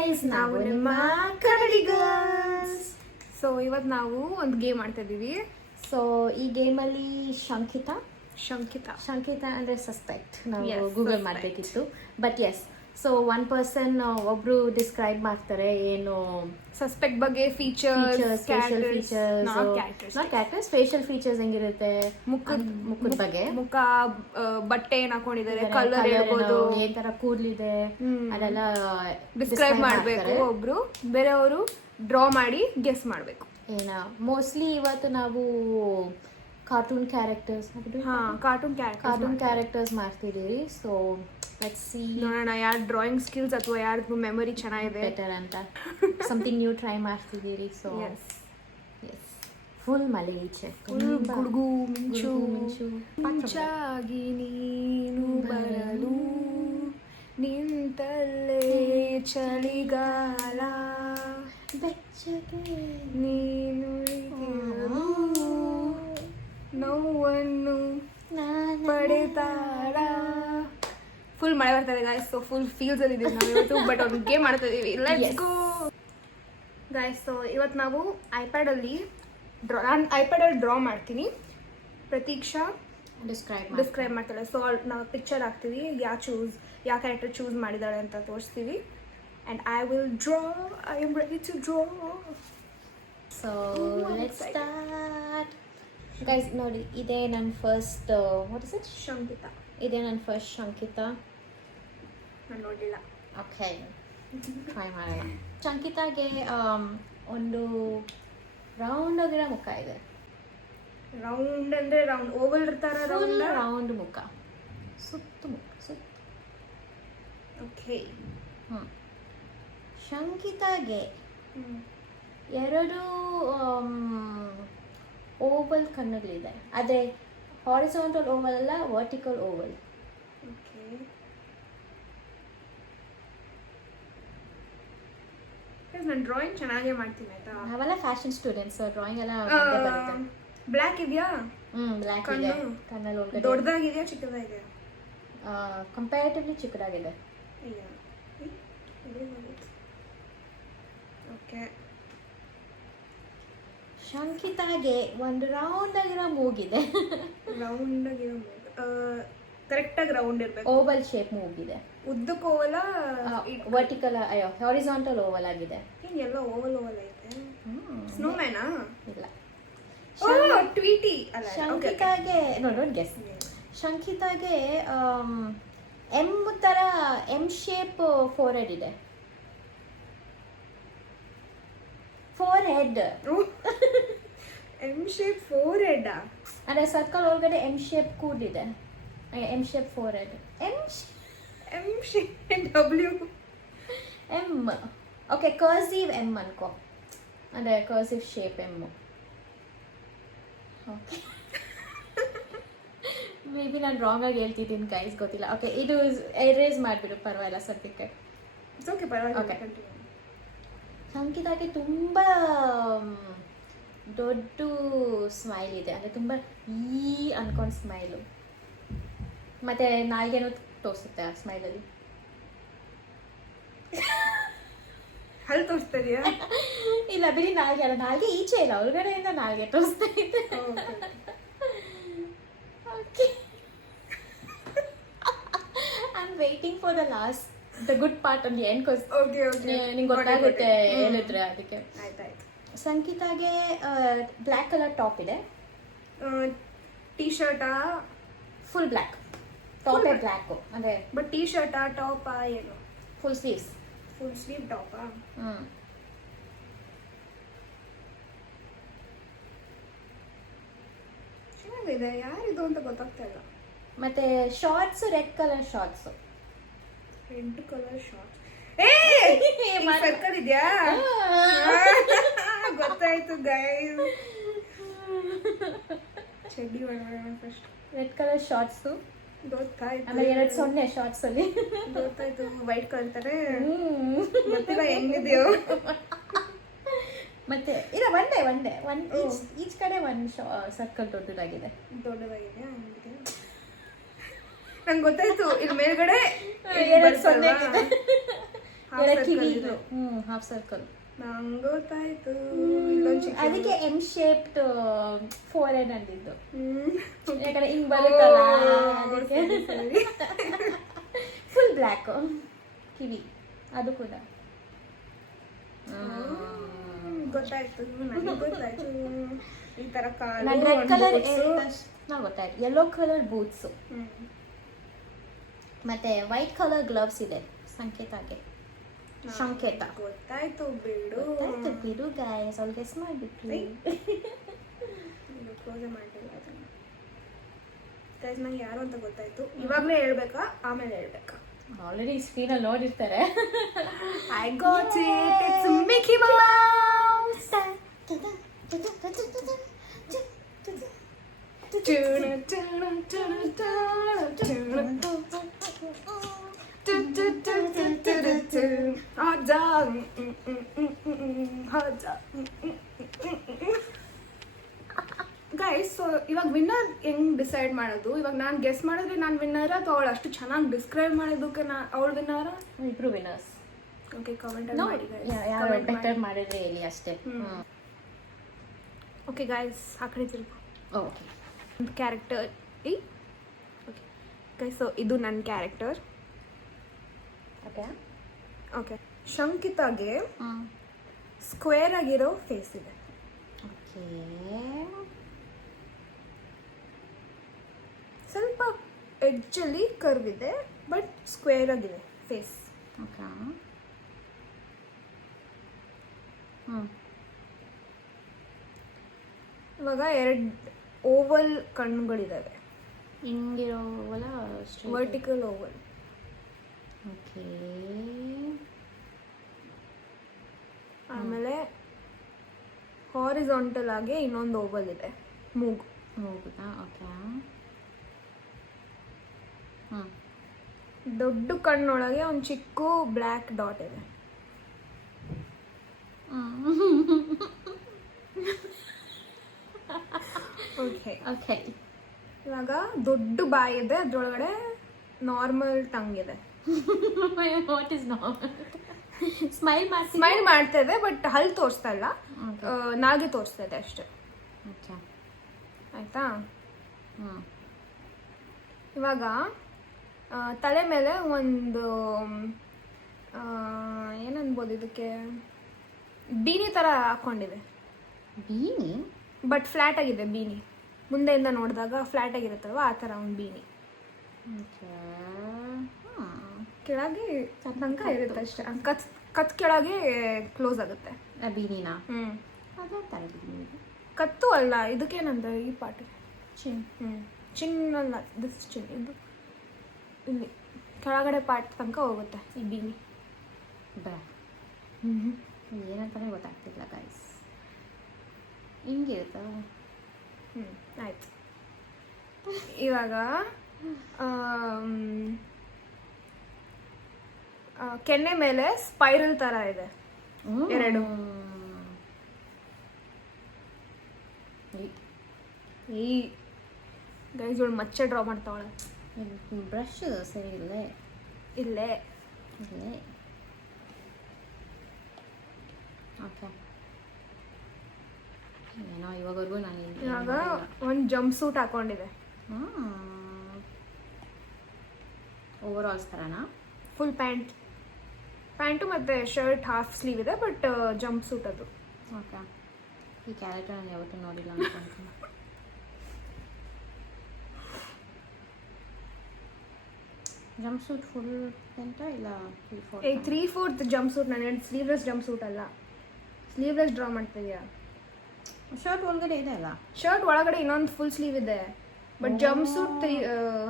Guys, ನಾವು ನಿಮ್ಮ ಕನ್ನಡಿ ಗರ್ಲ್ಸ್. ಸೊ ಇವತ್ತು ನಾವು ಒಂದು ಗೇಮ್ ಆಡ್ತಾ ಇದೀವಿ. ಸೊ ಈ ಗೇಮಲ್ಲಿ ಶಂಕಿತ ಅಂದರೆ ಸಸ್ಪೆಕ್ಟ್ ನಾವು ಗೂಗಲ್ ಮಾಡಬೇಕಿತ್ತು. But yes, so one person ಒಬ್ರು ಡಿಸ್ಕ್ರೈಬ್ ಮಾಡ್ತಾರೆ ಏನು ಸಸ್ಪೆಕ್ಟ್ ಬಗ್ಗೆ, ಫೀಚರ್ಸ್, ಫೇಶಿಯಲ್ ಫೀಚರ್ಸ್ ಹೆಂಗಿರುತ್ತೆ, ಮುಖದ ಬಗ್ಗೆ, ಮುಖ, ಬಟ್ಟೆ ಏನ್ ಹಾಕೊಂಡಿದ್ದಾರೆ, ಕಲರ್ ಇರ್ಬೋದು, ಏನ್ ತರ ಕೂದಲಿದೆ ಅದೆಲ್ಲ ಡಿಸ್ಕ್ರೈಬ್ ಮಾಡ್ಬೇಕು. ಒಬ್ರು ಬೇರೆಯವರು ಡ್ರಾ ಮಾಡಿ ಗೆಸ್ ಮಾಡ್ಬೇಕು. ಏನ ಮೋಸ್ಟ್ಲಿ ಇವತ್ತು ನಾವು ಕಾರ್ಟೂನ್ ಕ್ಯಾರೆಕ್ಟರ್ಸ್ ಮಾಡ್ತಿದ್ದೀವಿ. ಸೊ ಲೆಟ್ಸ್ ಸಿ, ನೋಡೋಣ ಯಾರು ಡ್ರಾಯಿಂಗ್ ಸ್ಕಿಲ್ಸ್ ಅಥವಾ ಯಾರ್ದು ಮೆಮೊರಿ ಚೆನ್ನಾಗಿದೆ ಬೆಟರ್ ಅಂತ. ಸಮಥಿಂಗ್ ನ್ಯೂ ಟ್ರೈ ಮಾಡ್ತಿದ್ದೀರಿ. ಸೊ ಫುಲ್ ಮಳೆ ಈಚೆ, ಗುಡುಗು ಮಿಂಚು, ಪಚ್ಚಾಗಿ ನೀನು ಬರಲು ನಿಂತಲ್ಲೇ ಚಳಿಗಾಲ, ಬೆಚ್ಚಗೆ ನೀನು ನೋವನ್ನು ಪಡೆದಾಳ. ಫುಲ್ ಮಳೆ ಬರ್ತಾರೆ ಗಾಯ್ಸ್. ಸೊ ಫುಲ್ ಫೀಲ್ಸ್ ಅಲ್ಲಿ ಇದೀವಿ ನಾವು ಇವತ್ತು. ಬಟ್ ಒಂದು ಗೇಮ್ ಮಾಡ್ತಾ ಇದೀವಿ. Let's go guys. ಸೊ ಇವತ್ತು ನಾವು ಐಪ್ಯಾಡಲ್ಲಿ ಡ್ರಾ ಮಾಡ್ತೀನಿ. ಪ್ರತೀಕ್ಷಾ ಡಿಸ್ಕ್ರೈಬ್ ಮಾಡ್ತಾಳೆ. ಸೊ ನಾವು ಪಿಕ್ಚರ್ ಹಾಕ್ತೀವಿ, ಯಾವ ಕ್ಯಾರೆಕ್ಟರ್ ಚೂಸ್ ಮಾಡಿದಾಳೆ ಅಂತ ತೋರಿಸ್ತೀವಿ. And I will draw. I am ready to draw. So let's start guys. ನೋಡಿ, ಇದೇ ನನ್ನ ಫಸ್ಟ್ ವಾಟ್ ಇಸ್ ಇಟ್, ಶಂಕಿತ. ಇದೇ ನನ್ನ ಫಸ್ಟ್ ಶಂಕಿತ. ನಾನು ನೋಡಲಿಲ್ಲ. ಓಕೆ, ಟ್ರೈ ಮಾಡೋಣ. ಶಂಕಿತಾಗೆ ಒಂದು ರೌಂಡ್ ಆಗಿರೋ ಮುಖ ಇದೆ. ರೌಂಡ್ ಅಂದ್ರೆ ರೌಂಡ್, ಓವಲ್ ಇರ್ತಾರ, ರೌಂಡ್ ಮುಖ, ಸುತ್ತು ಮುಖ, ಸುತ್ತು. ಓಕೆ. ಶಂಕಿತಾಗೆ ಎರಡು ಓವಲ್ ಕಣ್ಣುಗಳಿದೆ. ಅದೇ ಹಾರಿಸಾಂಟಲ್ ಓವಲ್ ಅಲ್ಲ, ವರ್ಟಿಕಲ್ ಓವಲ್. ಓಕೆ. ನಾನು ಡ್ರಾಯಿಂಗ್ ಚೆನ್ನಾಗೇ ಮಾಡ್ತೀನಿ ಆಯ್ತಾ. ನಾವೆಲ್ಲ ಫ್ಯಾಷನ್ ಸ್ಟೂಡೆಂಟ್ಸ್, ಡ್ರಾಯಿಂಗ್ ಎಲ್ಲ ಬರುತ್ತೆ. ಬ್ಲ್ಯಾಕ್ ಇದೆಯಾ? ಬ್ಲ್ಯಾಕ್ ಇದೆ. ಕಣ್ಣಲ್ಲಿ ಒಳಗಡೆ ದೊಡ್ಡದಾಗಿದೆಯಾ ಚಿಕ್ಕದಾಗಿದೆಯಾ? ಕಂಪ್ಯಾರಿಟಿವ್ಲಿ ಚಿಕ್ಕದಾಗಿದೆ. ಓಕೆ. ಶಂಕಿತಾಗೆ ಒಂದು ರೌಂಡ್ ಆಗಿರೋ ಮೂಗಿದೆ. ರೌಂಡ್ ಆಗಿರೋ ಕರೆಕ್ಟಾಗಿ ರೌಂಡ್ ಇರಬೇಕು. ಓವಲ್ ಶೇಪ್ ಮೂಗಿದೆ. ಉದ್ದಕ್ಕೆ ಓವಲ, ವರ್ಟಿಕಲ್, ಅಯ್ಯೋ ಹಾರಿಸಾಂಟಲ್ ಓವಲ್ ಆಗಿದೆ. ಏನು ಎಲ್ಲ ಓವಲ್ ಐತೆ? ಸ್ನೋಮ್ಯಾನಾ? ಇಲ್ಲ. ಟ್ವೀಟಿ ಅಲ್ಲ. ಶಂಕಿತಾಗೆ ಡೋಂಟ್ ಗೆಸ್. ಶಂಕಿತಾಗೆ ಎಂ ಶೇಪ್ ಫೋರ್ ಹೆಡ್ ಇದೆ. Forehead. M shape forehead ಅಂದ್ರೆ ಸರ್ಕಲ್ ಒಳಗಡೆ ಎಂ ಶೇಪ್ ಕೂಡಿದೆ. M shape forehead. M shape W M. Okay, cursive M ಅನ್ಕೋ. ಅಂದ್ರೆ cursive shape M. Okay, maybe ನಾನು wrong ಆಗಿ ಹೇಳ್ತಿದ್ದೀನಿ guys, ಗೊತ್ತಿಲ್ಲ. ಓಕೆ, ಇದು ಎರೇಸ್ ಮಾಡಿಬಿಡು, ಪರವಾಗಿಲ್ಲ ಸದ್ಯಕ್ಕೆ. ಓಕೆ, ಪರವಾಗಿಲ್ಲ. ಶಂಕಿತಾಗೆ ತುಂಬ ದೊಡ್ಡ ಸ್ಮೈಲ್ ಇದೆ. ಅಂದರೆ ತುಂಬ ಅನ್ಕೊಂಡು ಸ್ಮೈಲು, ಮತ್ತು ನಾಲ್ಗೆನೋ ತೋರಿಸುತ್ತೆ ಆ ಸ್ಮೈಲಲ್ಲಿ. ಅಲ್ಲಿ ತೋರಿಸ್ತಾ ಇದೆಯಾ? ಇಲ್ಲ ಬಿಡಿ, ನಾಲ್ಗೆ ಅಲ್ಲ, ನಾಲ್ಗೆ ಈಚೆ ಇಲ್ಲ, ಒಳಗಡೆಯಿಂದ ನಾಲ್ಗೆ ತೋರಿಸ್ತಾ ಇದೆ. Okay, I am waiting for the last, the good part on the end. ನಿಂಗೆ ಗೊತ್ತಾಗುತ್ತೆ ಹೇಳಿದ್ರೆ, ಅದಕ್ಕೆ. ಆಯ್ತಾಯ್ತು. ಸಂಗೀತಾಗೆ ಬ್ಲ್ಯಾಕ್ ಕಲರ್ ಟಾಪ್ ಇದೆ. ಟೀ ಶರ್ಟಾ? ಫುಲ್ ಬ್ಲ್ಯಾಕ್ ಟಾಪೇ ಬ್ಲ್ಯಾಕು. ಅಂದರೆ ಬಟ್ ಟೀ ಶರ್ಟಾ ಟಾಪಾ ಏನು? Full sleeves. ಫುಲ್ ಸ್ಲೀವ್ ಟಾಪಾ? ಚೆನ್ನಾಗಿದೆ. ಯಾರಿದು ಅಂತ ಗೊತ್ತಾಗ್ತಾ ಇಲ್ಲ. ಮತ್ತೆ shorts, red colour shorts. Red colour shorts. Circle ಇದೆಯಾ? ಗೊತ್ತಾಯ್ತು ಗೈಸ್. ಚಡ್ಡಿ ಮಾಡೋಣ ಫಸ್ಟ್. ರೆಡ್ ಕಲರ್ ಶಾರ್ಟ್ಸ್ ಗೊತ್ತಾಯ್ತು. ಆಮೇಲೆ 2 ಸೊನ್ನೆ ಶಾರ್ಟ್ಸ್ ಅಲ್ಲಿ ಗೊತ್ತಾಯ್ತು. ವೈಟ್ ಕಲ್ತಾರೆ, ಗೊತ್ತಿಲ್ಲ ಹೆಂಗಿದೆಯೋ. ಮತ್ತೆ ಇಲ್ಲ, ಒಂದೇ ಈಚ್ ಕಡೆ ಒಂದು ಸರ್ಕಲ್ ದೊಡ್ಡದಾಗಿದೆ. ನಂಗೆ ಗೊತ್ತಾಯ್ತು. ಇಲ್ಲಿ ಮೇಲ್ಗಡೆ 2 ಸೊನ್ನೆ ಇದೆ. circle half circle. ನಂಗೆ ಗೊತ್ತಾಯ್ತು. ಇಲ್ಲೊಂದು ಚಿಕ್ಕ ಅದಕ್ಕೆ ಎಮ್ ಶೇಪ್ಡ್ ಫೋರ್ ಹೆಡ್ ಅಂದಿದ್ದು. ಯಾಕಂದ್ರೆ ಹಿಂಗ್ ಬರುತ್ತಲ್ಲ ಅದಕ್ಕೆ. ಫುಲ್ ಬ್ಲ್ಯಾಕ್ ಕಿವಿ ಅದು ಕೂಡ. ಗೊತ್ತಾಯ್ತು, ನನಗೆ ಗೊತ್ತಾಯ್ತು. ಈ ತರ ನಾನು ರೆಡ್ ಕಲರ್ ಗೊತ್ತಾಯ್ತು. ಯೆಲ್ಲೋ ಕಲರ್ ಬೂಟ್ಸ್ ಮತ್ತೆ ವೈಟ್ ಕಲರ್ ಗ್ಲವ್ಸ್ ಇದೆ ಸಂಕೇತಗೆ. ಸಂಕೇತ ಗೊತ್ತಾಯ್ತು ಬಿಡು. ಬಿಡು ಗಾಯ್ಸ್, ಅವ್ಳು ಗೆಸ್ ಮಾಡಿಬಿಟ್ರಿ. ಕ್ಲೋಸ್ ಮಾಡಿಲ್ಲ ಅದನ್ನ ಗೈಸ್. ನಂಗೆ ಯಾರು ಅಂತ ಗೊತ್ತಾಯ್ತು. ಇವಾಗಲೇ ಹೇಳ್ಬೇಕಾ ಆಮೇಲೆ ಹೇಳ್ಬೇಕಾ? ಆಲ್ರೆಡಿ ಸ್ಕ್ರೀನಲ್ಲಿ ನೋಡಿರ್ತಾರೆ. I got it. It's Mickey Mouse. Guys, so ಇವಾಗ ವಿನ್ನರ್ ಹೆಂಗ್ ಡಿಸೈಡ್ ಮಾಡೋದು? ಇವಾಗ ನಾನು ಗೆಸ್ ಮಾಡಿದ್ರೆ ನಾನು ವಿನ್ನರ್ ಅಥವಾ ಅವಳು ಅಷ್ಟು ಚೆನ್ನಾಗಿ ಡಿಸ್ಕ್ರೈಬ್ ಮಾಡೋದಕ್ಕೆ ಅವಳು ವಿನ್ನರ್? ಇಬ್ರು ವಿನ್ನರ್ಸ್. ಓಕೆ, ಕಮೆಂಟ್ ಮಾಡಿ ಯಾರು ಬೆಟರ್ ಮಾಡಿದ್ರೆ ಹೇಳಿ ಅಷ್ಟೇ. ಓಕೆ ಗೈಸ್, ಆ ಕಡೆ ತಿರುಗು. ಓಕೆ, ಒಂದು ಕ್ಯಾರೆಕ್ಟರ್. ಓಕೆ ಗೈಸ್, ಸೊ ಇದು ನನ್ನ ಕ್ಯಾರೆಕ್ಟರ್. ಓಕೆ ಓಕೆ, ಶಂಕಿತಾಗೆ ಸ್ಕ್ವೇರ್ ಆಗಿರೋ ಫೇಸ್ ಇದೆ. ಓಕೆ, ಸ್ವಲ್ಪ ಎಡ್ಜಲ್ಲಿ ಕರ್ವ್ ಇದೆ, ಬಟ್ ಸ್ಕ್ವೇರ್ ಆಗಿದೆ ಫೇಸ್. ಓಕೆ, ಇವಾಗ ಎರಡು ಓವಲ್ ಕಣ್ಣುಗಳಿದ್ದಾವೆ. ಹಿಂಗಿರೋವಲ್ಲ ವರ್ಟಿಕಲ್ ಓವಲ್. ಓಕೆ, ಆಮೇಲೆ ಹಾರಿಜಾಂಟಲ್ ಆಗಿ ಇನ್ನೊಂದು ಓವಲ್ ಇದೆ. ಮೂಗು. ಹೋಗುದಾ? ಓಕೆ, ದೊಡ್ಡ ಕಣ್ಣೊಳಗೆ ಒಂದು ಚಿಕ್ಕ ಬ್ಲ್ಯಾಕ್ ಡಾಟ್ ಇದೆ. ಓಕೆ ಓಕೆ, ಇವಾಗ ದೊಡ್ಡ ಬಾಯಿ ಇದೆ, ಅದ್ರೊಳಗಡೆ ನಾರ್ಮಲ್ ಟಂಗ್ ಇದೆ. What is normal? ಸ್ಮೈಲ್ ಮಾಡ್ತಾ ಇದೆ, ಬಟ್ ಹಲ್ ತೋರಿಸ್ತಾ ಇಲ್ಲ, ನಾಗೆ ತೋರಿಸ್ತಾ ಇದೆ ಅಷ್ಟೇ. ಓಕೆ, ಆಯ್ತಾ? ಇವಾಗ ತಲೆ ಮೇಲೆ ಒಂದು ಏನನ್ಬೋದು ಇದಕ್ಕೆ, ಬೀನಿ ಥರ ಹಾಕ್ಕೊಂಡಿದೆ. ಬೀನಿ? ಬಟ್ ಫ್ಲ್ಯಾಟ್ ಆಗಿದೆ ಬೀನಿ. ಮುಂದೆಯಿಂದ ನೋಡಿದಾಗ ಫ್ಲ್ಯಾಟ್ ಆಗಿರುತ್ತಲ್ವ, ಆ ಥರ ಒಂದು ಬೀನಿ. ಕೆಳಗೆ ತನಕ ಇರುತ್ತೆ ಅಷ್ಟೇ. ಕತ್ ಕೆಳಗೆ ಕ್ಲೋಸ್ ಆಗುತ್ತೆ ಬೀನಿನ. ಅದೇ ಥರ ಬೀನಿ. ಕತ್ತು ಅಲ್ಲ, ಇದಕ್ಕೇನಂದ್ರೆ ಈ ಪಾರ್ಟ್ ಚಿನ್. ಚಿನ್ನಲ್ಲ, ದಿಸ್ ಚಿನ್. ಇದು ಇಲ್ಲಿ ಕೆಳಗಡೆ ಪಾರ್ಟ್ ತನಕ ಹೋಗುತ್ತೆ ಈ ಬೀನಿ. ಏನಂತಾನೆ ಗೊತ್ತಾಗ್ತಿಲ್ಲ ಗೈಸ್. ಹಿಂಗಿರುತ್ತ. ಆಯ್ತು. ಇವಾಗ ಕೆನ್ನೆ ಮೇಲೆ ಸ್ಪೈರಲ್ ಥರ ಇದೆ ಎರಡು. ಈ ಗೈಸ್ ಇವಳು ಮಚ್ಚೆ ಡ್ರಾ ಮಾಡ್ತಾವಳೆ. ಬ್ರಷ್ ಸರಿ ಇಲ್ಲೇ ಇಲ್ಲೇ. ಓಕೆ, ಏನೋ ಇವಾಗವರೆಗೂ ನಾನು ಇವಾಗ ಒಂದು ಜಂಪ್ ಸೂಟ್ ಹಾಕೊಂಡಿದೆ. ಓವರ್ ಆಲ್ಸ್ ಥರನಾ? ಫುಲ್ ಪ್ಯಾಂಟು ಮತ್ತು ಶರ್ಟ್ ಹಾಫ್ ಸ್ಲೀವ್ ಇದೆ, ಬಟ್ ಜಂಪ್ ಸೂಟ್ ಅದು. ಓಕೆ, ಈ ಕ್ಯಾರೆಕ್ಟರ್ ನಾನು ಯಾವತ್ತೂ ನೋಡಿಲ್ಲ ಅನ್ಕೊಂತೀನಿ. ಜಂಪ್ ಸೂಟ್ ಫುಲ್ ಪ್ಯಾಂಟ ಇಲ್ಲ 3/4 ಜಂಪ್ ಸೂಟ್? ನಾನು ಹೇಳಿ ಸ್ಲೀವ್ಲೆಸ್ ಜಂಪ್ ಸೂಟ್ ಅಲ್ಲ, ಸ್ಲೀವ್ಲೆಸ್ ಡ್ರಾ ಮಾಡ್ತಿದ್ಯಾ? ಶರ್ಟ್ ಒಳಗಡೆ ಇದೆ ಅಲ್ಲ? ಶರ್ಟ್ ಒಳಗಡೆ ಇನ್ನೊಂದು ಫುಲ್ ಸ್ಲೀವ್ ಇದೆ, but jumpsuit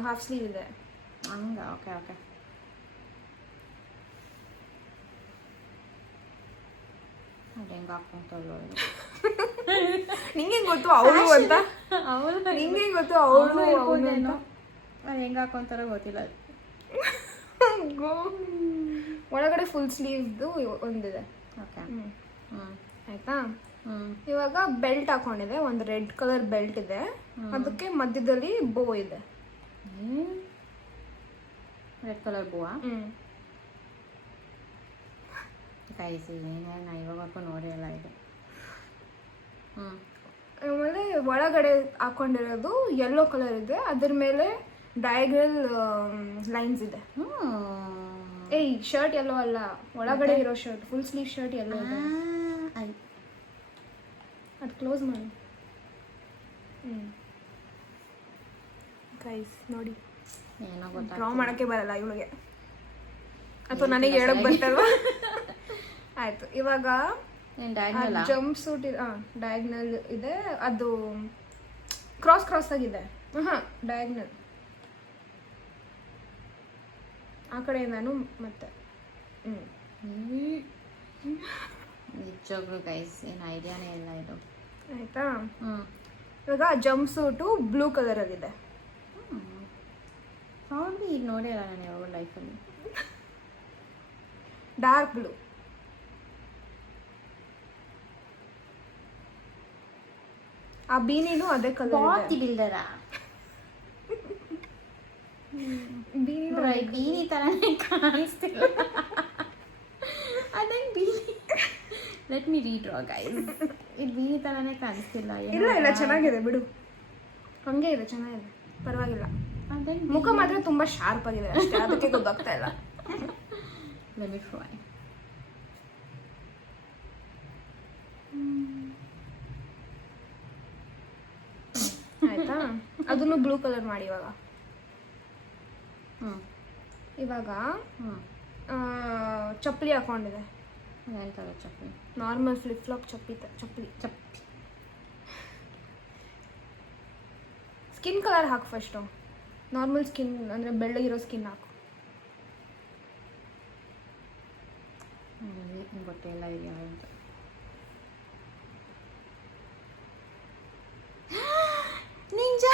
half sleeve ಇದೆ. ಹಂಗ? Okay okay. ಅದು ಹೆಂಗೆ ಹಾಕೊಂತಲ್ಲ ನಿಂಗೆ ಗೊತ್ತು ಅವಳು ಅಂತ? ನಿಂಗೆ ಗೊತ್ತು ಅವಳು ಅಂತ? ಅದು ಹೆಂಗೆ ಹಾಕೊಂತಾರೋ ಗೊತ್ತಿಲ್ಲ. ಒಳಗಡೆ ಫುಲ್ ಸ್ಲೀವ್ದು ಒಂದಿದೆ. ಓಕೆ, ಆಯ್ತಾ? ಇವಾಗ ಬೆಲ್ಟ್ ಹಾಕೊಂಡಿದೆ, ಒಂದು ರೆಡ್ ಕಲರ್ ಬೆಲ್ಟ್ ಇದೆ, ಅದಕ್ಕೆ ಮಧ್ಯದಲ್ಲಿ ಬೋ ಇದೆ. ರೆಡ್ ಕಲರ್ ಬೂವಾ? ಕಾಯಿಸಿ ನಾ ಇವಾಗಕ್ಕೂ ನೋಡಿರಲ್ಲ ಇದು. ಆಮೇಲೆ ಒಳಗಡೆ ಹಾಕೊಂಡಿರೋದು ಯೆಲ್ಲೋ ಕಲರ್ ಇದೆ, ಅದ್ರ ಮೇಲೆ ಡಯಾಗ್ನಲ್ ಲೈನ್ಸ್ ಇದೆ. ಏಯ್ ಶರ್ಟ್ ಎಲ್ಲೋ ಅಲ್ಲ, ಒಳಗಡೆ ಇರೋ ಶರ್ಟ್, ಫುಲ್ ಸ್ಲೀವ್ ಶರ್ಟ್ ಎಲ್ಲೋ ಇದೆ. ಅದು ಕ್ಲೋಸ್ ಮಾಡಿ. ಗೈಸ್ ನೋಡಿ, ಏನೋ ಡ್ರಾ ಮಾಡೋಕ್ಕೆ ಬರಲ್ಲ ಇವಳಿಗೆ, ಅಥವಾ ನನಗೆ ಹೇಳಕ್ ಬರ್ತಲ್ವಾ? ಆಯ್ತು, ಇವಾಗ ಜಂಪ್ ಸೂಟ್ ಡಯಾಗ್ನಲ್ ಇದೆ, ಅದು ಕ್ರಾಸ್ ಆಗಿದೆ. ಡಯಾಗ್ನಲ್ ಆ ಕಡೆಯಿಂದಾನು ಮತ್ತೆ ನಿಜವಾಗ್ಲೂ ಗೈಸ್ ಏನು ಐಡಿಯಾನೇ ಇಲ್ಲ ಇದು. ಆಯ್ತಾ, ಇವಾಗ ಜಂಪ್ ಸೂಟು ಬ್ಲೂ ಕಲರ್ ಆಗಿದೆ. ಪ್ರಾಬ್ಲಿ ಈಗ ನೋಡಿಲ್ಲ ನಾನು ಯಾವಾಗ ಲೈಫಲ್ಲಿ. Dark blue. ಆ ಬೀನಿನೂ ಅದೇ ಕಲರ್. ಬಿಲ್ಡರ ಬೀನಿ ತರನೇ ಕಾಣಿಸ್ತಿಲ್ಲ. ಅದೇ ಬೀನಿ. Let me ರೀಡ್ರಾ guys. ಇದು ಬೀನಿ ತರನೇ ಕಾಣಿಸ್ತಿಲ್ಲ. ಇಲ್ಲ ಚೆನ್ನಾಗಿದೆ ಬಿಡು, ಹಂಗೆ ಇದೆ, ಚೆನ್ನಾಗಿದೆ, ಪರವಾಗಿಲ್ಲ. ಮುಖ ಮಾತ್ರ ತುಂಬಾ ಶಾರ್ಪ್ ಆಗಿದೆ ಅಷ್ಟೇ, ಅದಕ್ಕೆ ಗೊತ್ತಾಗ್ತಾ ಇಲ್ಲ. Let me try. ಆಯ್ತಾ, ಅದನ್ನು ಬ್ಲೂ ಕಲರ್ ಮಾಡಿ. ಇವಾಗ ಚಪ್ಪಲಿ ಹಾಕೊಂಡಿದೆ. ಚಪ್ಪಲಿ ನಾರ್ಮಲ್ ಫ್ಲಿಪ್ ಫ್ಲಾಪ್ ಚಪ್ಪಲಿ. ಸ್ಕಿನ್ ಕಲರ್ ಹಾಕು ಫಸ್ಟು. ನಾರ್ಮಲ್ ಸ್ಕಿನ್ ಅಂದರೆ ಬೆಳ್ಳಗಿರೋ ಸ್ಕಿನ್ ಹಾಕು. ಗೊತ್ತಿಲ್ಲ ಇದೆಯಾ ಅಂತ. ನಿಂಜಾ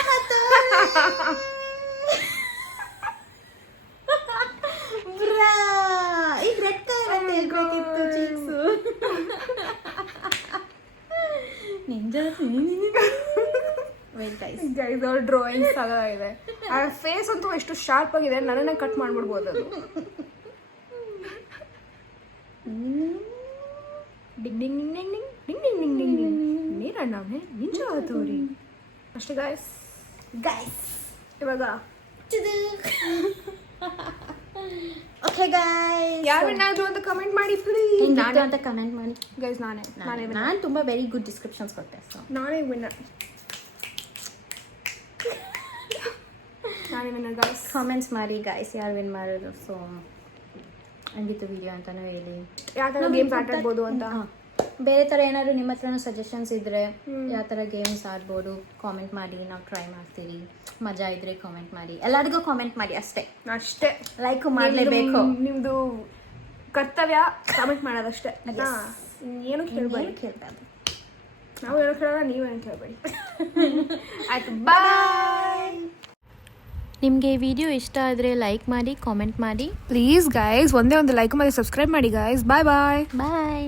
ಈಗ ರೆಡ್ ಕಲರ್ ಹೇಳ್ಬೇಕಿತ್ತು ಚೀಕ್ಸು. ನಿಂಜಾ ಗೈಸ್ ಅವ್ರ ಡ್ರಾಯಿಂಗ್ ಸಾಕಾಗಿದೆ. ಆ ಫೇಸ್ ಅಂತೂ ಎಷ್ಟು ಶಾರ್ಪ್ ಆಗಿದೆ, ನನ್ನನ್ನೇ ಕಟ್ ಮಾಡ್ಬಿಡ್ಬೋದು ಅದು. Ding ding ding ding ding ding ding ding ding ನೀರಣ್ಣವೇ ನಿಂಜಾ ಹತೋರಿ ಅಷ್ಟೇ ಗೈಸ್. ಇವಾಗ ಓಕೆ ಗೈಸ್, ಯಾರನ್ನಾದ್ರೂ ಅಂತ ಕಮೆಂಟ್ ಮಾಡಿ ಪ್ಲೀಸ್. ನಾನು ಅಂತ ಕಮೆಂಟ್ ಮಾಡಿ ಗೈಸ್. ನಾನು ತುಂಬ ವೆರಿ ಗುಡ್ ಡಿಸ್ಕ್ರಿಪ್ಷನ್ಸ್ ಕೊಟ್ಟೆ, ಸೊ ನಾನೇ ವಿನ್ನರ್ ಗೈಸ್. ಕಾಮೆಂಟ್ಸ್ ಮಾಡಿ ಗೈಸ್ ಯಾರು ವಿನ್ ಮಾಡೋದು. ಸೊ ಹಂಗಿತ್ತು ವಿಡಿಯೋ ಅಂತಾನು ಹೇಳಿ, ಯಾವ ಥರ ಗೇಮ್ಸ್ ಆಟ ಆಡ್ಬೋದು ಅಂತ. ಬೇರೆ ಥರ ಏನಾದ್ರು ನಿಮ್ಮ ಹತ್ರನೂ ಸಜೆಷನ್ಸ್ ಇದ್ದರೆ ಯಾವ ಥರ ಗೇಮ್ಸ್ ಆಡ್ಬೋದು ಕಾಮೆಂಟ್ ಮಾಡಿ, ನಾವು ಟ್ರೈ ಮಾಡ್ತೀವಿ. ಮಜಾ ಇದ್ರೆ ಕಾಮೆಂಟ್ ಮಾಡಿ, ಎಲ್ಲರಿಗೂ ಕಾಮೆಂಟ್ ಮಾಡಿ ಅಷ್ಟೇ. ಲೈಕ್ ಮಾಡಲೇಬೇಕು, ನಿಮ್ಮದು ಕರ್ತವ್ಯ ಕಾಮೆಂಟ್ ಮಾಡೋದಷ್ಟೇ. ಏನು ಕೇಳಬಾರ್ದು. ನಾವು ಏನೋ ಕೇಳೋಣ, ನೀವೇನು ಕೇಳಬೇಡಿ. ಆಯ್ತು, ಬಾಯ್. ನಿಮಗೆ ಈ ವಿಡಿಯೋ ಇಷ್ಟ ಆದರೆ ಲೈಕ್ ಮಾಡಿ, ಕಾಮೆಂಟ್ ಮಾಡಿ ಪ್ಲೀಸ್ ಗೈಸ್. ಒಂದೇ ಒಂದು ಲೈಕ್ ಮಾಡಿ, ಸಬ್ಸ್ಕ್ರೈಬ್ ಮಾಡಿ ಗೈಸ್. ಬಾಯ್ ಬಾಯ್.